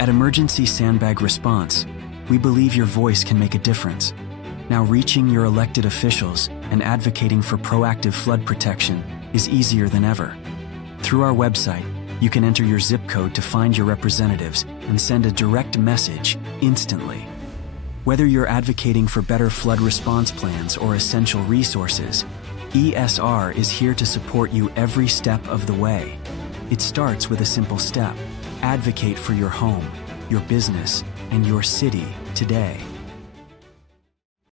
At Emergency Sandbag Response, we believe your voice can make a difference. Now reaching your elected officials and advocating for proactive flood protection is easier than ever. Through our website, you can enter your zip code to find your representatives and send a direct message instantly. Whether you're advocating for better flood response plans or essential resources, ESR is here to support you every step of the way. It starts with a simple step. Advocate for your home, your business, and your city today.